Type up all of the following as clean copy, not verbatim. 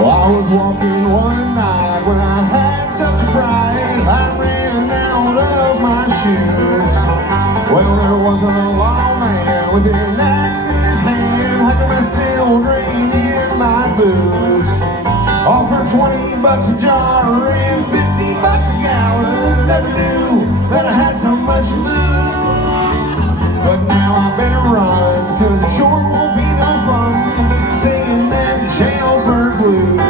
I was walking one night when I had such a fright, I ran out of my shoes. Well, there was a lawman with an axe in his hand. How come I still drinking my booze? Offered $20 a jar and $50 a gallon. Never knew that I had so much to lose. But now I better run, cause it sure won't be no fun singing them jailbird blues.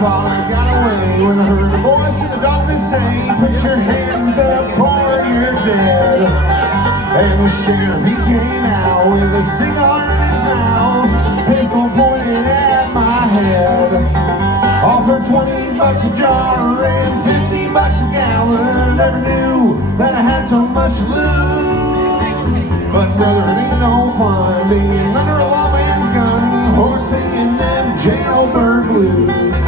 Thought I got away when I heard a voice in the darkness say, put your hands up or you're dead. And the sheriff, he came out with a cigar in his mouth, pistol pointed at my head. Offered $20 a jar and $50 a gallon. Never knew that I had so much to lose. But brother, it ain't no fun being under a lawman's gun or singing them jailbird blues.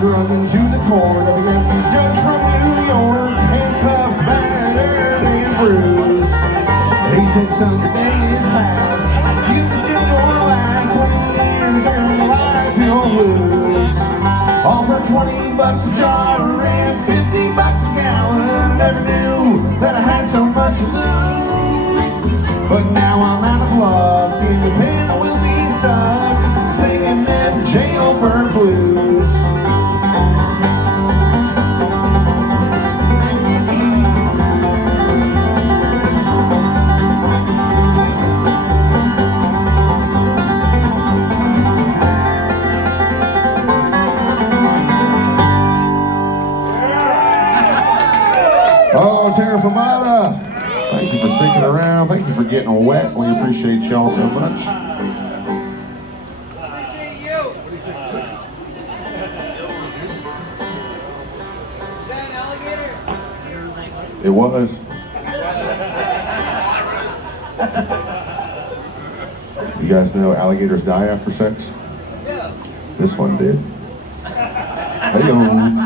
Drug into the court of a Yankee judge from New York, handcuffed, battered, and bruised. He said, son, the day is past. You can still gonna last 20 years of your life you'll lose. Offered $20 a jar and $50 a gallon. Never knew that I had so much to lose. But now I'm out of luck. In the pen I will be stuck, singing them jailbird blues. Oh, Terra, Fermata, thank you for sticking around. Thank you for getting wet. We appreciate y'all so much. It was. You guys know alligators die after sex? Yeah. This one did. Hey-o.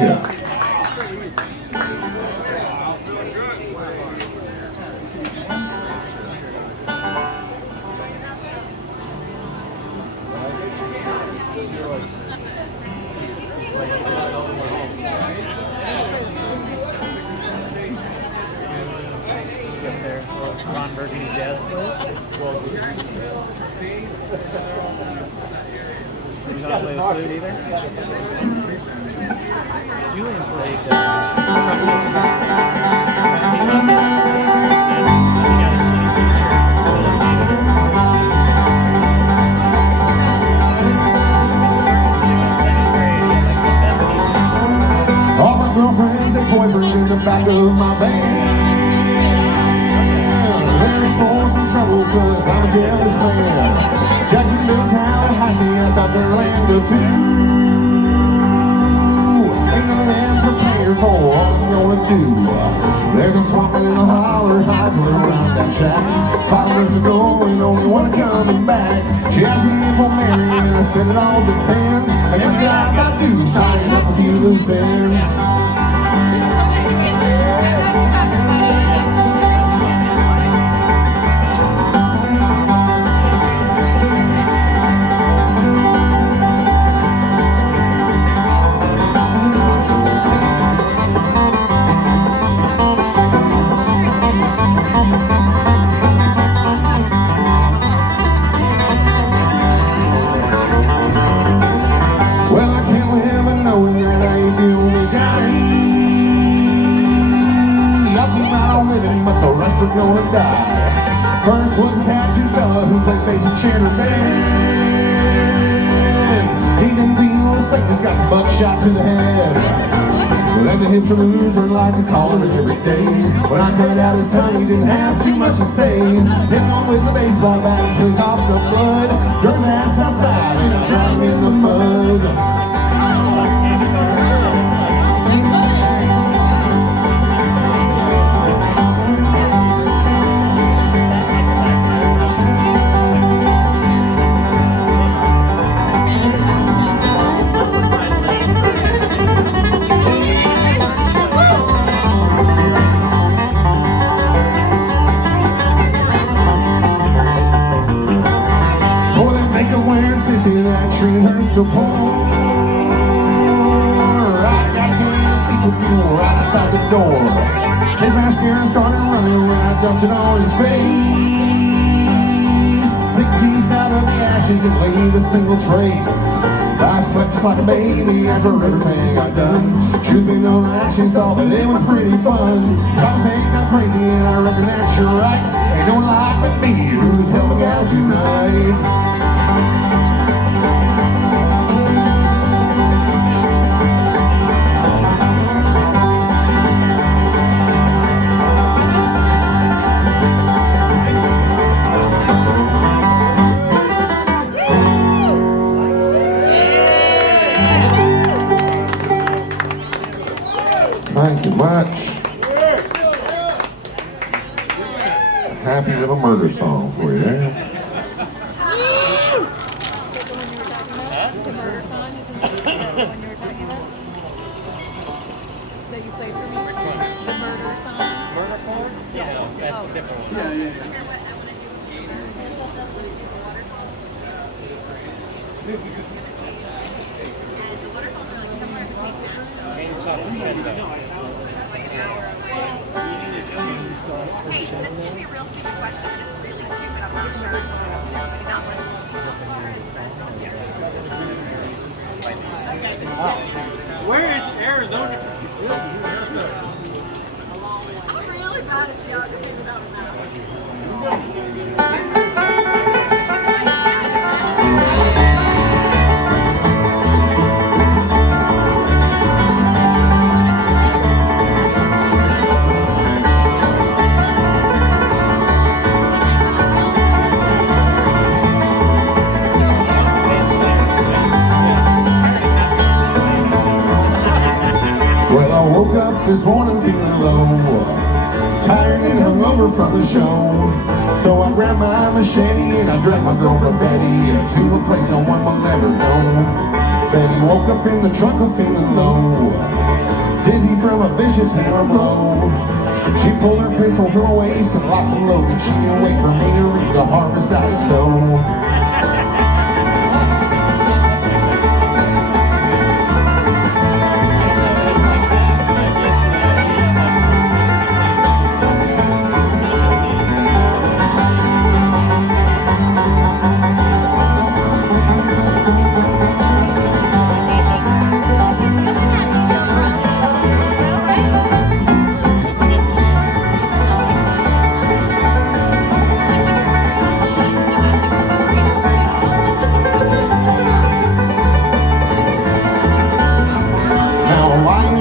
you. Burgundy jazz You don't play the flute either? Julian played all my girlfriends, ex-boyfriends in the back of my van. They're in for some trouble cause I'm a jealous man. Jacksonville, Tallahassee, I stopped Orlando too. Ain't none of them prepared for what I'm gonna do. There's a swamp in a holler, hides around that shack. 5 months ago and only one coming back. She asked me if I'm married and I said it all depends. And every time I do, tying up a few loose ends. Gonna die. First was a tattooed fella who played bass in Shannon Band. He didn't feel a thing, just got some buckshots in the head. Then the hips and loser like to call her every day. When I cut out his tongue, he didn't have too much to say. Hit on with the baseball bat and took off the blood. Drug his ass outside and I drowned in the mud. Sissy that treated her so poor. I got him a piece of fuel right outside the door. His mascara started running when I dumped it on his face. Picked teeth out of the ashes and laid a single trace. I slept just like a baby after everything I'd done. Truth be known, I actually thought that it was pretty fun. Probably think I'm crazy and I reckon that you're right. Ain't no one like but me who's helping out tonight. Thank you much. Happy little murder song for you there. The murder song, isn't that the one you were talking about? That you played for me? The murder song? Murder song? Yeah, that's a different one. You know what I want to do with the murder song? I want to do the waterfalls. And the waterfalls are like somewhere between Nashville. Chainsaw Crescendo. Hey, this is going to be a real stupid question, but it's really stupid. I'm not sure. So maybe not listen. Where is Arizona from Brazil? I'm really bad at geography without a map. Well, I woke up this morning feeling low, tired and hungover from the show. So I grabbed my machete and I dragged my girlfriend Betty to a place no one will ever know. Betty woke up in the truck feeling low, dizzy from a vicious hammer blow. She pulled her pistol from her waist and locked and loaded. She didn't wait for me to reap the harvest I had sown.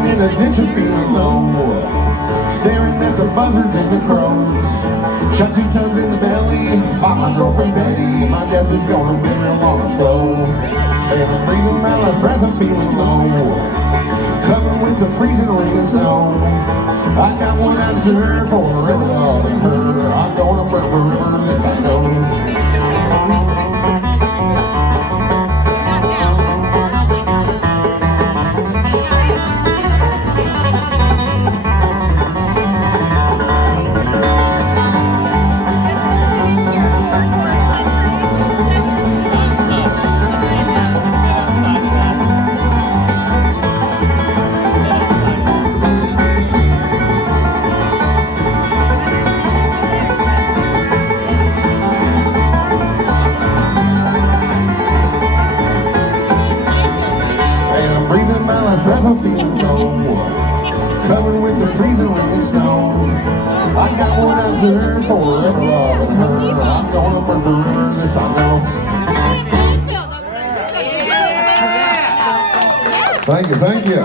In a ditch and feeling low, staring at the buzzards and the crows. Shot 2 tons in the belly by my girlfriend Betty. My death is gonna be real long and slow. And I'm breathing my last breath and feeling low, covered with the freezing rain and snow. I got one I deserve for forever loving her. I'm gonna burn forever, this I know. Breath I'm feeling low, covered with the freezing rain and snow. I got one I deserve forever loving her. I'm gonna burn forever, this I know. Thank you, thank you.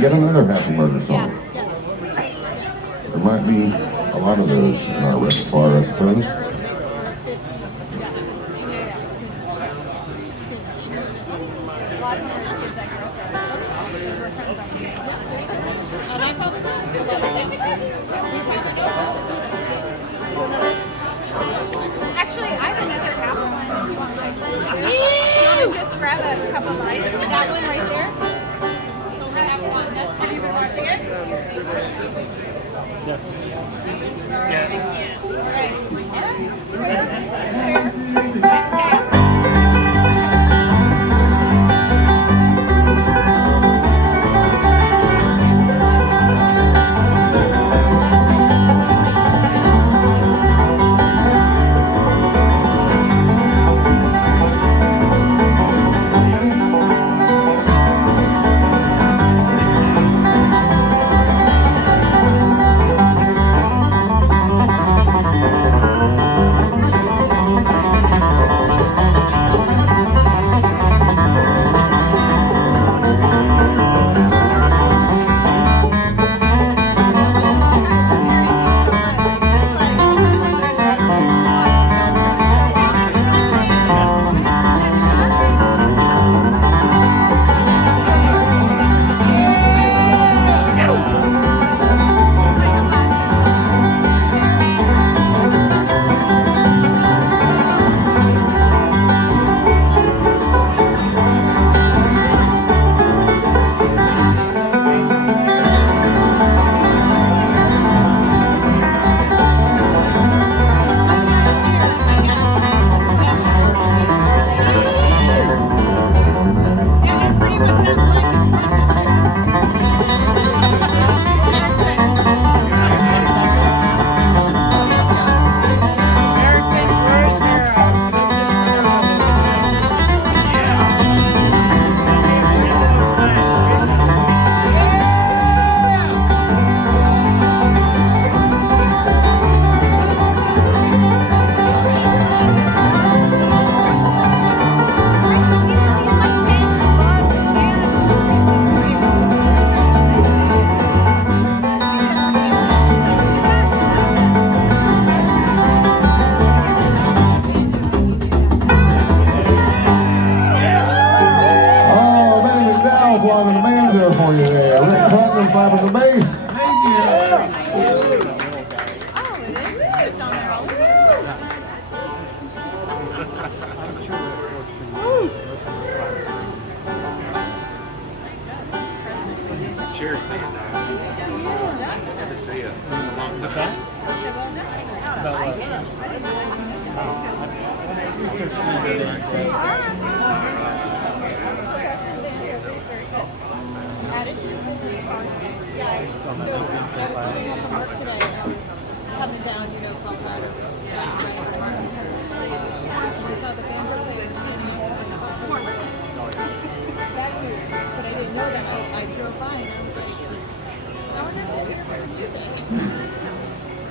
Yet another happy murder song. There might be a lot of those in our repertoire, I suppose. Actually, I have another apple one. You want to just grab a cup of ice? That one right there? I have one. Have you been watching it? Definitely. What's that? About what? Research So I was coming home from work today and I was coming down, Colorado, which is right on Martin Road. I saw the banjo players singing that year, but I didn't know that. I drove by and I was like, I wonder if they're here for music.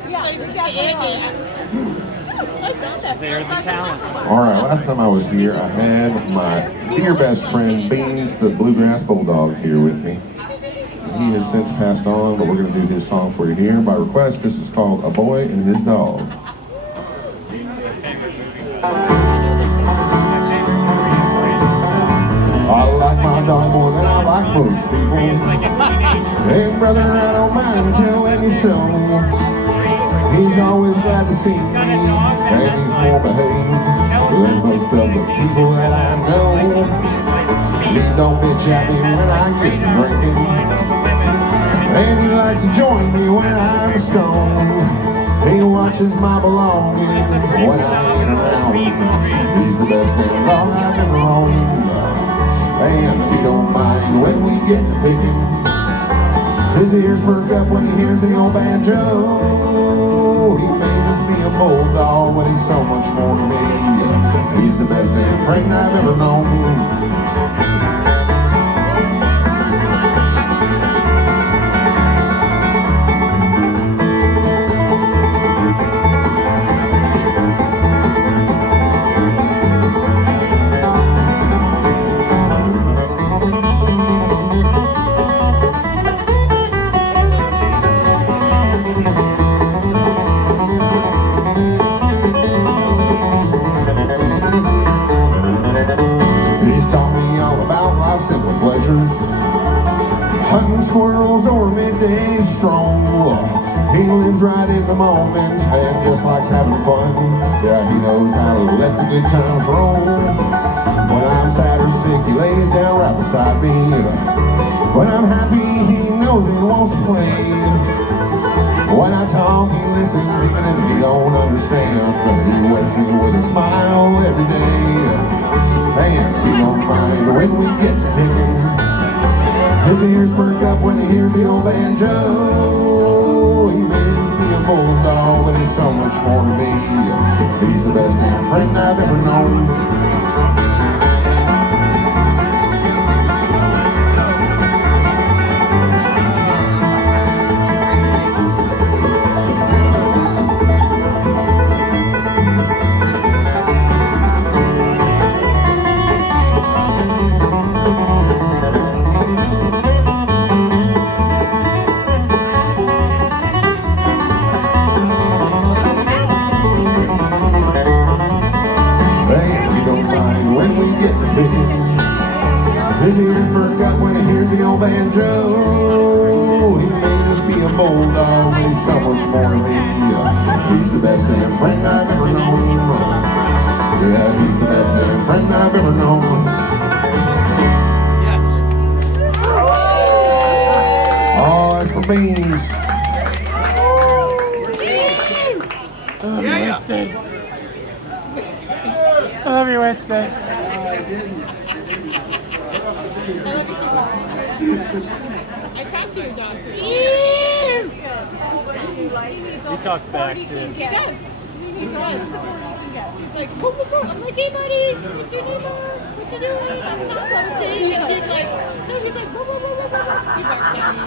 Yeah, I said to Andy, I saw that. They're the talent. All right, last time I was here, I had my dear best friend Beans, the bluegrass bulldog, here with me. He has since passed on, but we're going to do his song for you here by request. This is called A Boy and His Dog. I like my dog more than I like most people. Hey brother, I don't mind telling you so. He's always glad to see me, and he's more behaved than most of the people that I know. He don't bitch at me when I get to drinking, and he likes to join me when I'm stoned. He watches my belongings when I ain't around. He's the best damn dog I've ever owned. And he don't mind when we get to picking. His ears perk up when he hears the old banjo. He may just be a bulldog, but he's so much more to me. He's the best damn friend I've ever known. Simple pleasures, hunting squirrels or midday stroll. He lives right in the moment and just likes having fun. Yeah, he knows how to let the good times roll. When I'm sad or sick, he lays down right beside me. When I'm happy, he knows he wants to play. When I talk, he listens even if he don't understand. He wakes me with a smile every day. And he don't mind when we get to picking. His ears perk up when he hears the old banjo. He may just be a bulldog, but he's so much more to me. He's the best damn friend I've ever known. His ears perk up when he hears the old banjo. He may just be a bulldog, but he's so much more to me. He's the best damn friend I've ever known. Yeah, he's the best damn friend I've ever known. Yes. Oh, that's for Beans. Wednesday. I love you, Wednesday. I love you too. I talked to your dog for He talks back too. He does. He does. He's like, whoop, whoop, whoop. I'm like, hey buddy, what you doing? What you doing? I'm not close to you. And he's like, no, he's like, whoop, whoop, whoop, whoop, whoop. He barks at me.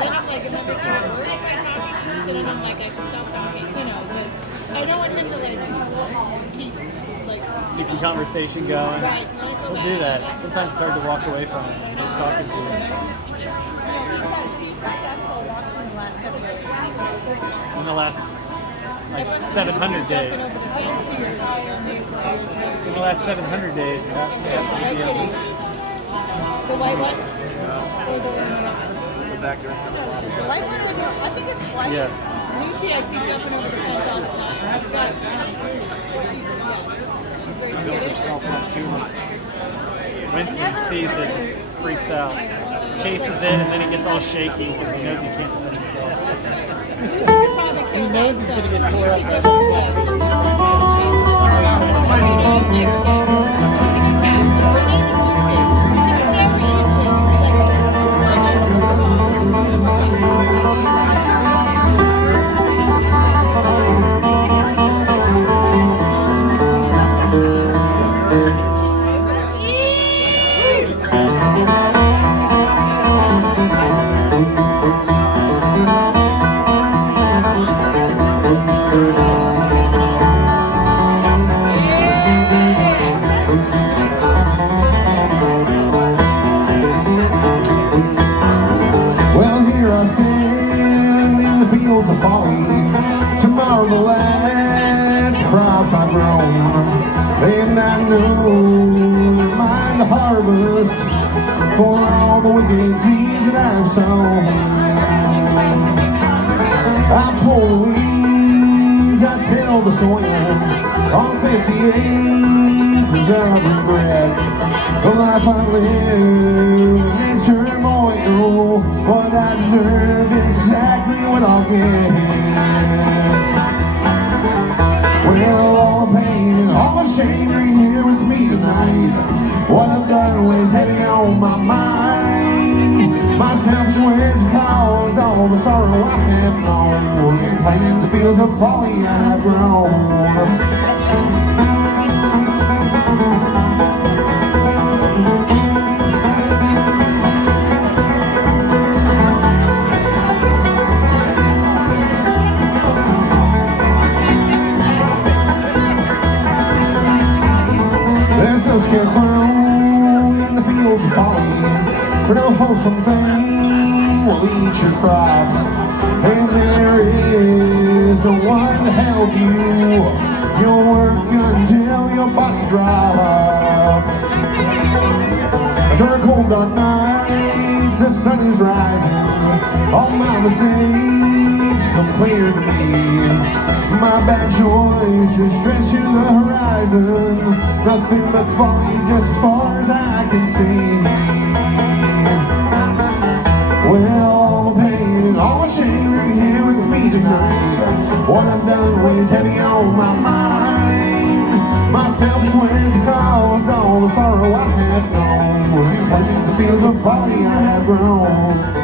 Then I'm like, am I making it worse by talking to him? So then I'm like, I should stop talking, because I don't want him to keep Keep the conversation going. Right, so I feel We'll bad. do that. Sometimes it's hard to walk away from it. Just talking to you. He's had 2 successful walks in the last 7 days. In the last, like, 700 days. In the last 700 days. The white one? Or the Back there. The white one or the, I think it's white. Yes. Lucy, I see jumping over the fence all the time. She's very skittish. Winston sees it, freaks out, chases it, and then he gets all shaky because he knows he can't defend himself. Lucy could probably His nose is gonna get tore up. Well, here I stand in the fields of folly to marvel at the crops I've grown, and I know they're mine to harvest for all the wicked seeds that I've sown. I pull the weeds, I till the soil on 50 acres of regret. The life I live in its turmoil, what I deserve is exactly what I'll get. Well, all the pain and all the shame are here with me tonight. What I've done weighs heavy on my mind. My selfish ways have caused all the sorrow I have known, and planting the fields of folly I have grown. There's no scarecrow in the fields of folly, for no wholesome thing will eat your crops, and there is no one to help you. You'll work until your body drops. After a cold dark night, the sun is rising. All my mistakes come clear to me. My bad choices stretch to the horizon. Nothing but folly just as far as I can see. Well, all the pain and all the shame are here with me tonight. What I've done weighs heavy on my mind. My selfish ways have caused all the sorrow I have known, and planting the fields of folly I have grown.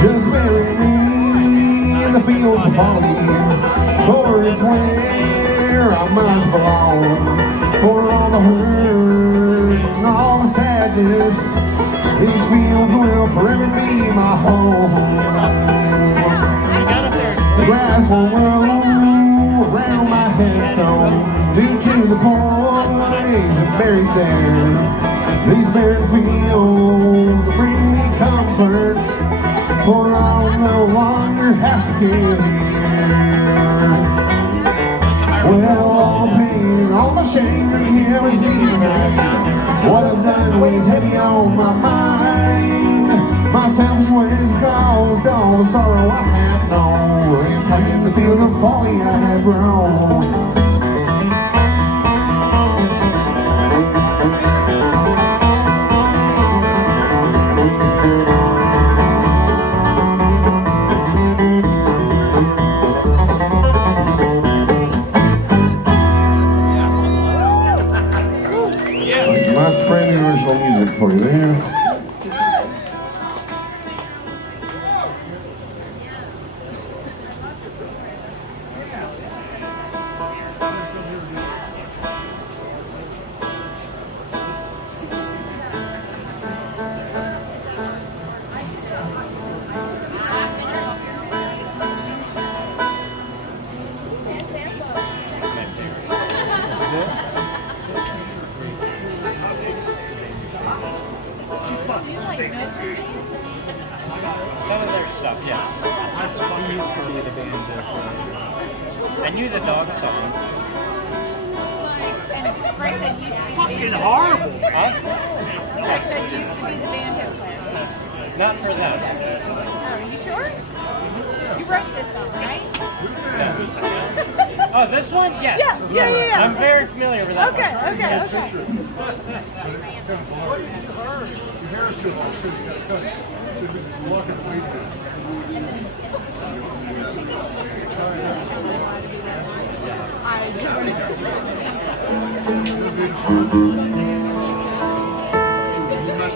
Just bury me in the fields of folly, for it's where I must belong. For all the hurt and all the sadness, these fields will forever be my home. The grass will grow around my headstone due to the poison buried there. These barren fields bring me comfort, for I'll no longer have to care. Well, all the pain and all my shame are here with me tonight. What I've done weighs heavy on my mind. My selfish ways have caused all the sorrow I have known, and planting the fields of folly I have grown. That's brand new original music for you there. Some of their stuff, yes. That's what we used to be the band. I knew the dog song. And Bryce said used to be the Fucking band. horrible! Huh? Bryce said used to be the band player. Not for them. Oh, are you sure? wrote this song, right? Oh, this one? Yes. Yeah. I'm very familiar with that Okay.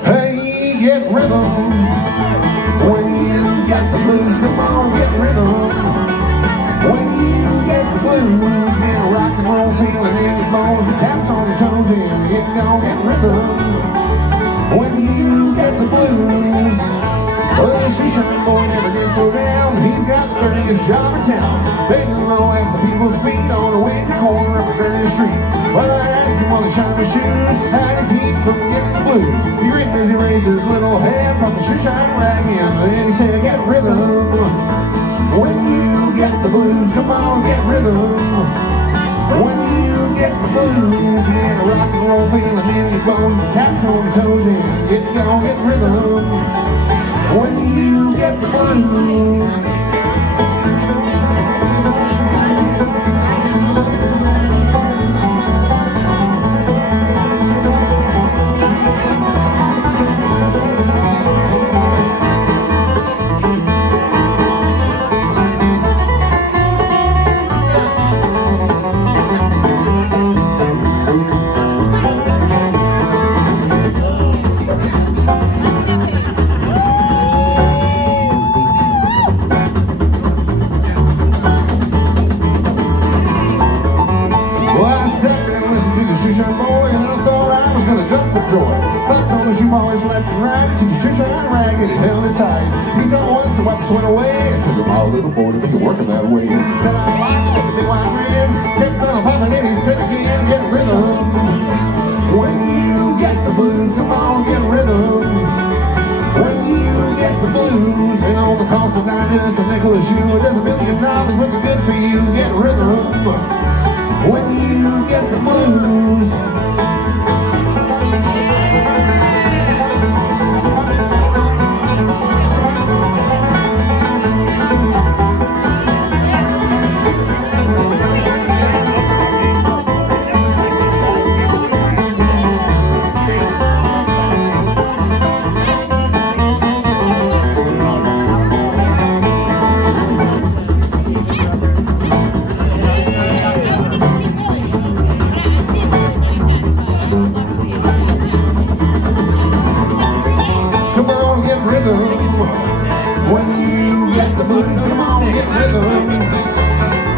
Hey, get rhythm. When you get the blues, come on, get rhythm. When you get the blues, get a rock and roll feeling in your bones, the taps on your toes, and get gonna get rhythm. When you get the blues, well, the shoeshine boy never gets slowed down. He's got the dirtiest job in town, bending low at the people's feet on the way to corner of a dirty street. Well, I asked him while he shined his shoes how to keep from getting the blues. He grinned as he raised his little head, popped the shoeshine rag in, and he said, get rhythm. When you get the blues, come on, get rhythm. When you get the blues, get a rock and roll feeling in your bones, and taps on your toes, and get down, get rhythm. When you get the blues. Shoeshine boy, and I thought I was gonna jump for joy. Slapped on the shoe polish left and right, took a shoeshine rag and it held it tight. He said once to wipe the sweat away, I said, my little boy, to be working that way. Said I like it with the big white grin, kept on popping and he said again, get rhythm. When you get the blues, come on, get rhythm. When you get the blues, and all the cost of not just a nickel a shoe, it does $1 million worth of good for you, get rhythm. When you get the blues. When you get the blues, come on, get rhythm.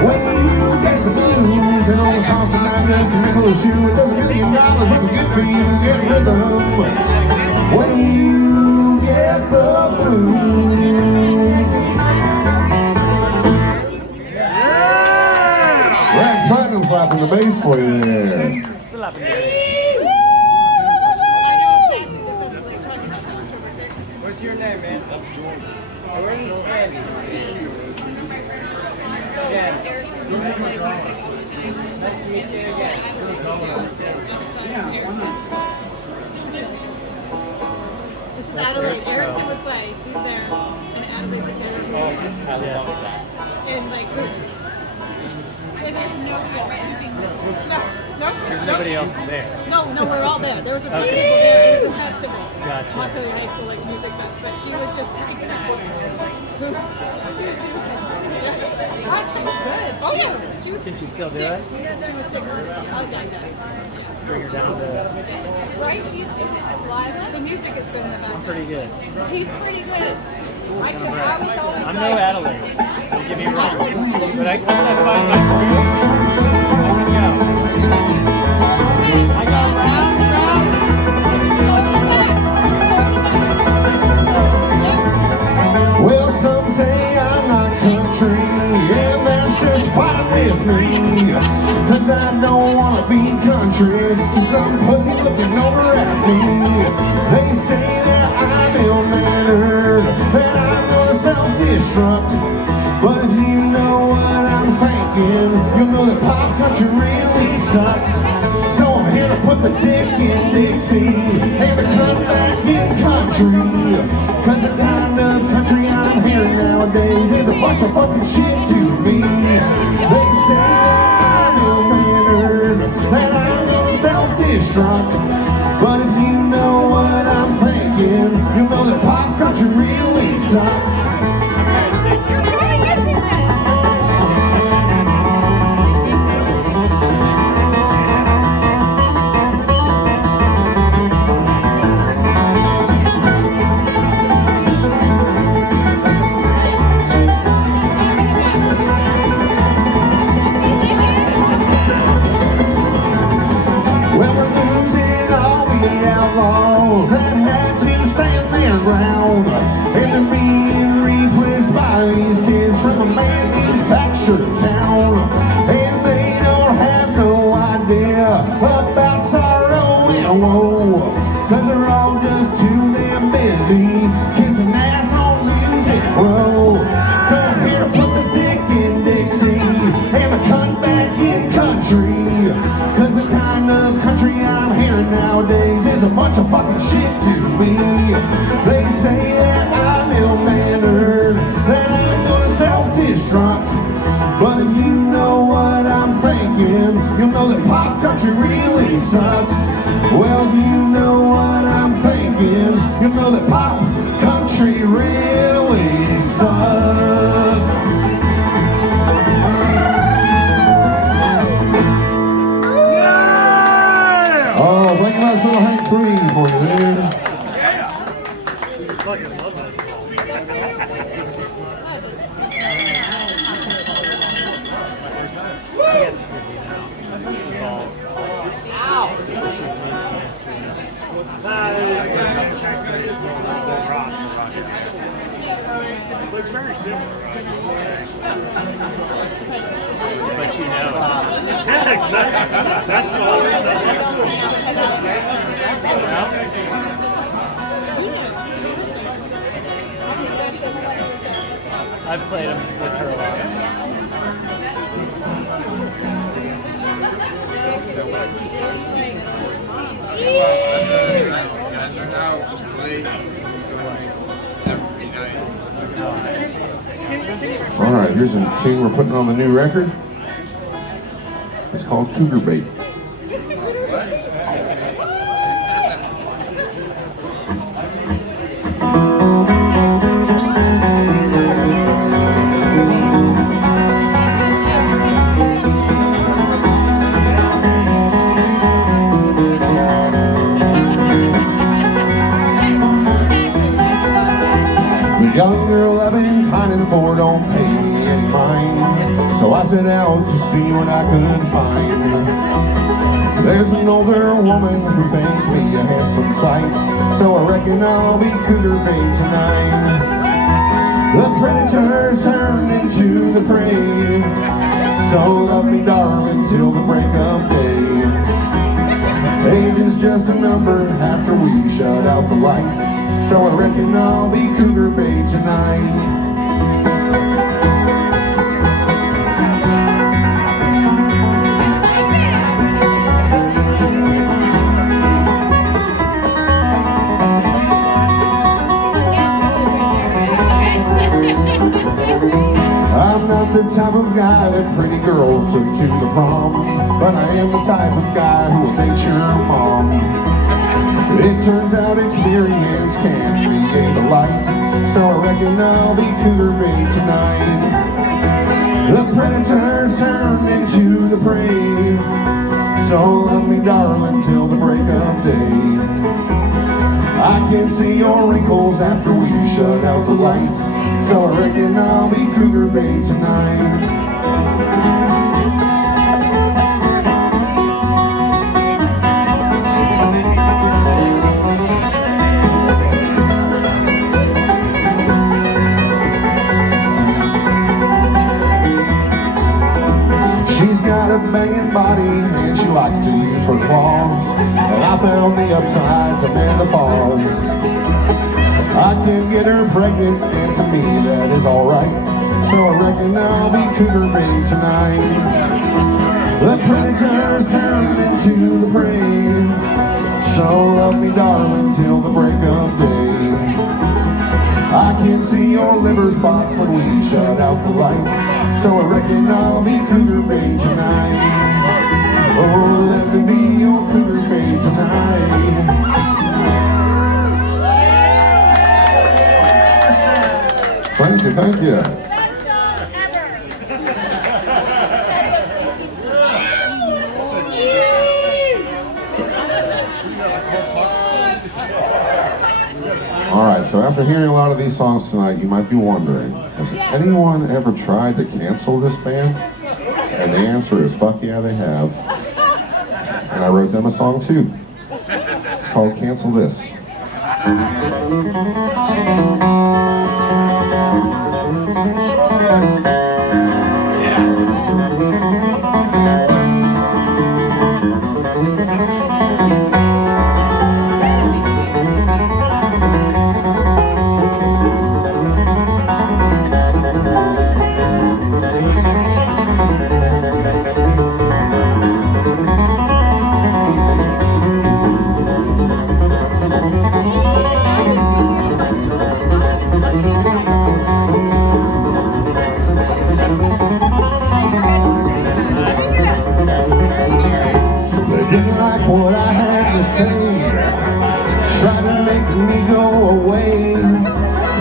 When you get the blues, and all the cost of not just a nickel a shoe, it does $1 million worth of good for you, get rhythm. When you get the blues. Rex Putnam slapping the bass for you there. Slapping the What's your name, man? I'm Jordan. Jordan? Andy. Yes. Nice to meet you again. This is Adelaide. Erickson would play. He's there. And Adelaide would play. Oh, I love that. And like, And there's no There's nobody else there. no, we're all there. There was a ton of Okay. people there. It was a festival. Gotcha. Montpelier High School, like music fest. But she would just like, she was good. Oh yeah. She was Can she still do 6. it? She was 6. I like that. Bring her down to... Bryce used to live. The music is good in the back. I'm pretty good. He's pretty good. I'm no Adelaide. Don't get me wrong. But once I find my groove, I go. I go round. Well, some say I'm not country, and that's just fine with me. Cause I don't wanna be country to some pussy looking over at me. They say that I'm ill-mannered, and I'm gonna self-destruct. But if you know what I'm thinking, you'll know that pop country really sucks. So I'm here to put the dick in Dixie, and the cunt back in country. Cause the kind of country I'm hearing nowadays nowadays is a bunch of fucking shit to me. They say that I'm ill-mannered, that I'm gonna self-destruct. But if you know what I'm thinking, you know that pop country really sucks. You're totally missing this. Well, we're losing all the outlaws that had to stand their ground, and they're being replaced by these kids from a manufactured town, and they don't have no idea about sorrow and woe, cause they're all just too damn busy kissing ass on Music Row. So I'm here to put the dick in Dixie and the cunt back in country, cause the kind of country I'm hearing nowadays is a bunch of fucking shit to me. They say that I'm ill-mannered, that I'm gonna self-destruct. But if you know what I'm thinking, you'll know that pop country really sucks. Well, if you know what I'm thinking, you'll know that pop country really sucks. Oh, thank you much, little Hank 3 for you there. Looks very similar. But you know. That's the whole reason I I've played them with her a lot. Guys are now late. All right, here's a tune we're putting on the new record. It's called Cougar Bait. The young girl I've been pining for don't pay me any mind, so I set out to see what I could find. There's an older woman who thinks me a handsome sight, so I reckon I'll be cougar bait tonight. The predators turned into the prey, so love me darling till the break of day. Age is just a number after we shut out the lights, so I reckon I'll be cougar bait tonight. I'm not the type of guy that pretty girls took to the prom, but I am the type of guy who will date your mom. It turns out experience can be a delight, so I reckon I'll be cougar bait tonight. The predators turned into the prey, so love me darling till the break of day. I can see your wrinkles after we shut out the lights, so I reckon I'll be cougar bait tonight. She's got a banging body and she likes to use her claws, and I found the upside to menopause. I can get her pregnant and to me that is alright, so I reckon I'll be cougar bait tonight. The predators turned into the prey, so love me darling till the break of day. I can see your liver spots when we shut out the lights. So I reckon I'll be Cougar Bay tonight. Oh, let me be your Cougar Bay tonight. Thank you, thank you. Best song ever. All right, so after hearing a lot of these songs tonight, you might be wondering, has anyone ever tried to cancel this band? And the answer is fuck yeah, they have. And I wrote them a song too. It's called Cancel This. What I had to say, try to make me go away.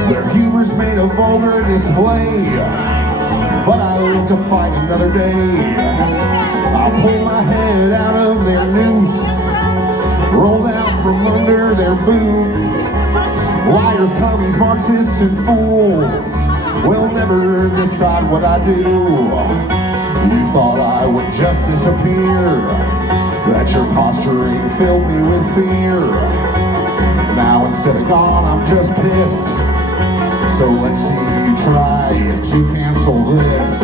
Their humor's made a vulgar display, but I live to fight another day. I pulled my head out of their noose, rolled out from under their boot. Liars, commies, Marxists, and fools will never decide what I do. You thought I would just disappear, that your posturing filled me with fear. Now instead of gone, I'm just pissed. So let's see you try to cancel this.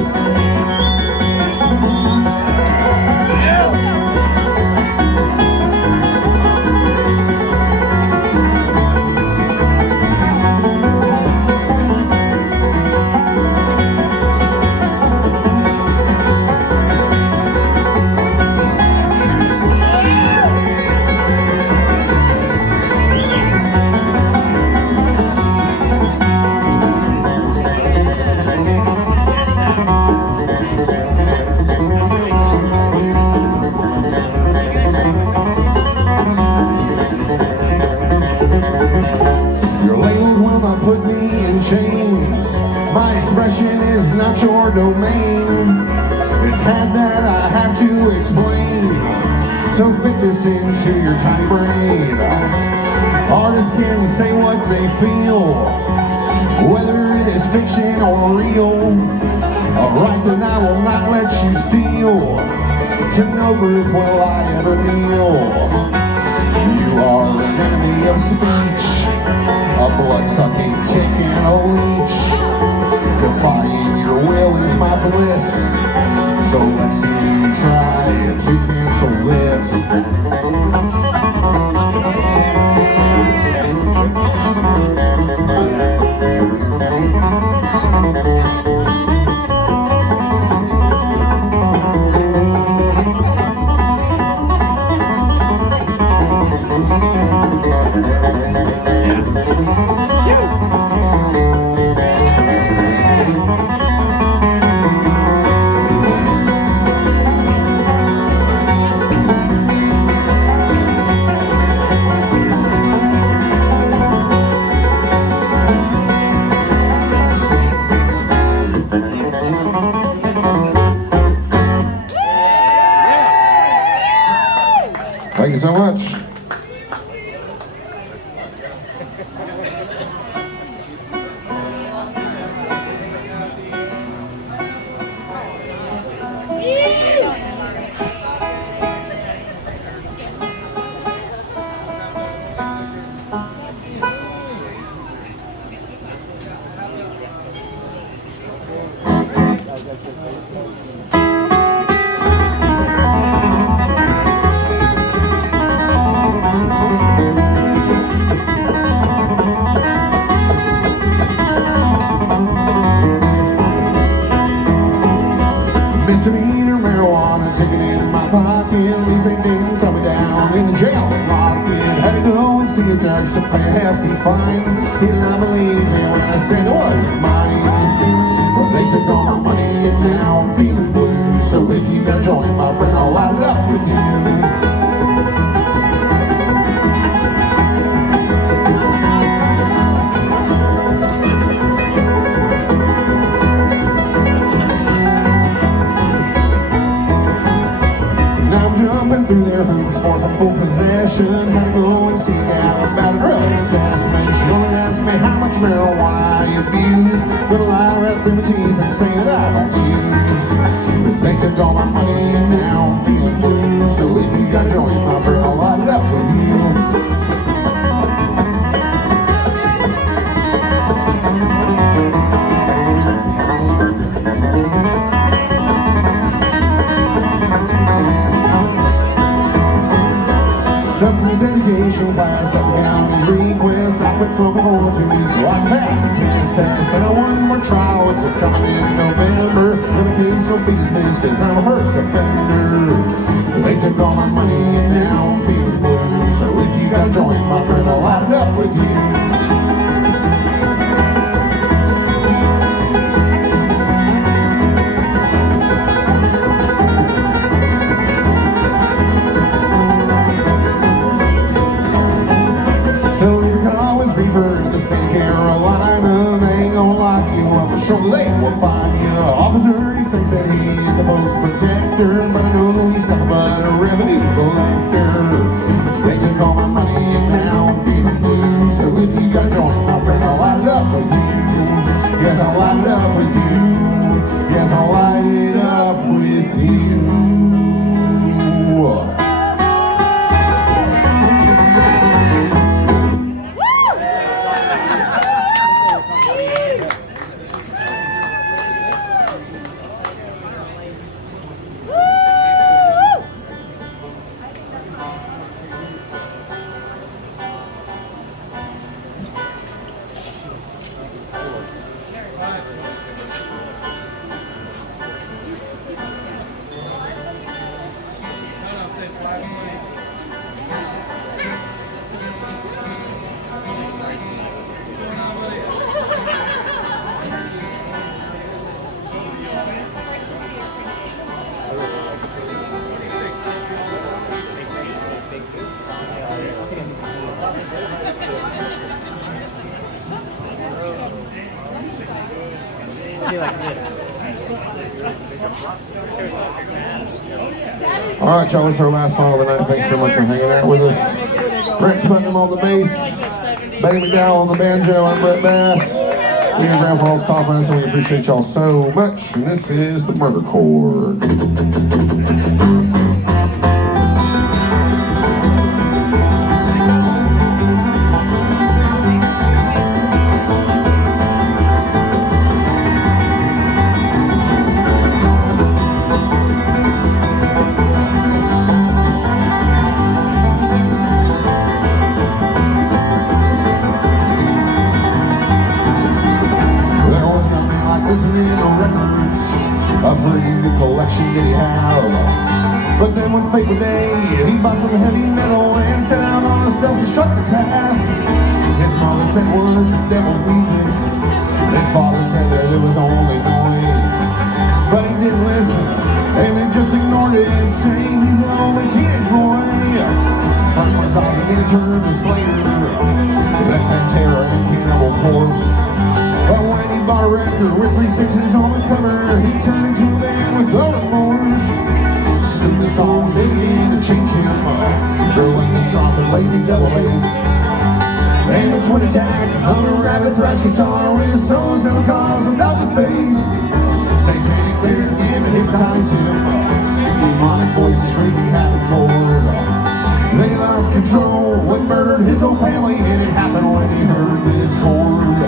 My expression is not your domain. It's bad that I have to explain. So fit this into your tiny brain. Artists can say what they feel, whether it is fiction or real. Alright, then I will not let you steal. To no group will I ever kneel. You are an enemy of speech, a blood-sucking tick and a leech. Defying your will is my bliss. So let's see you try to cancel this. Thank you so much. Misdemeanor marijuana, ticket in my pocket. At least they didn't throw me down in the jail and lock it. Had to go and see a judge to pay a hefty fine. He did not believe me when I said it wasn't mine. But they took all my money and now I'm feeling blue. So if you gotta join, my friend, I'll light it up with you. Through their hoops for some full possession. Had to go and seek out about a drug assessment. She only asked me how much marijuana I abuse. Gonna lie right through my teeth and say that I don't use. Cause they took all my money and now I'm feeling blue. So if you gotta join, my friend, I'll light it up with you. Substance education class at the county's request. I quit smoking for 2 weeks so I can pass the piss test. I got one more trial, it's coming in November. In a case of business, cause I'm a first offender. They took all my money and now I'm feeling blue. So if you gotta join, my friend, I'll light it up with you. So leave a call with reefer to the state of Carolina. They ain't gonna lock you up, but surely they will find you. Officer, he thinks that he's the post protector, but I know he's nothing but a revenue collector. So they took all my money and now I'm feeling blue. So if you got joint, my friend, I'll light it up with you. Yes, I'll light it up with you. Yes, I'll light it up with you. All right, y'all, it's our last song of the night. Thanks so much for hanging out with us. Rex Putnam on the bass, Betty McDowell on the banjo, I'm Brett Bass. We are Grandpa's Coffins, and we appreciate y'all so much. And this is the Murder Chord. Listening to records, a pretty good collection did he have. But then one fateful day, he bought some heavy metal and set out on a self-destructive path. His mother said it was the devil's music. His father said that it was only noise. But he didn't listen, and they just ignored it, saying he's a lonely teenage boy. First one saw him get a turn to Slayer, then Terra and Cannibal Corpse. But when he bought a record with 3 6s on the cover, he turned into a man with no remorse. Soon the songs, they began to change him, burling the strong with lazy double bass. And the twin attack of a rabbit thrash guitar with solos that would cause him not to face. Satanic lyrics began to hypnotize him, demonic voices screaming happy forward. They lost control and murdered his whole family, and it happened when he heard this chord.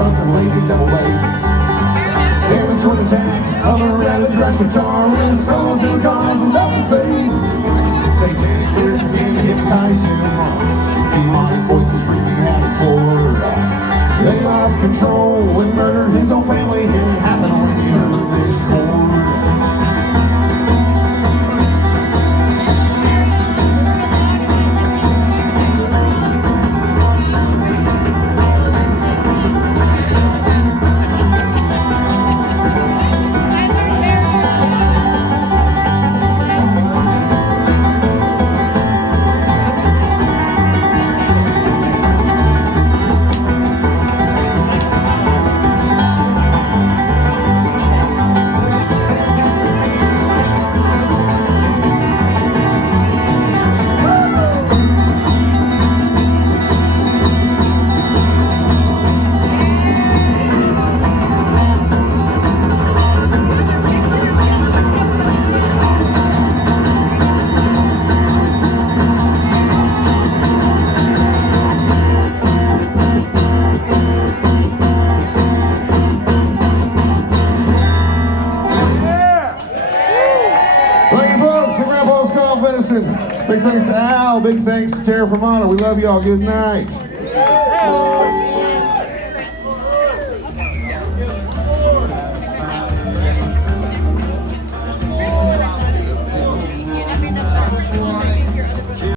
drums and blazing double bass. And the twin attack of a rather thrash guitar with solos and guitars and bells and bass. Satanic lyrics begin to hypnotize him. Demonic voices screaming havoc for. They lost control and murdered his whole family, and it happened when he heard this chord. Big thanks to Al, big thanks to Terra, Fermata. We love y'all. Good night.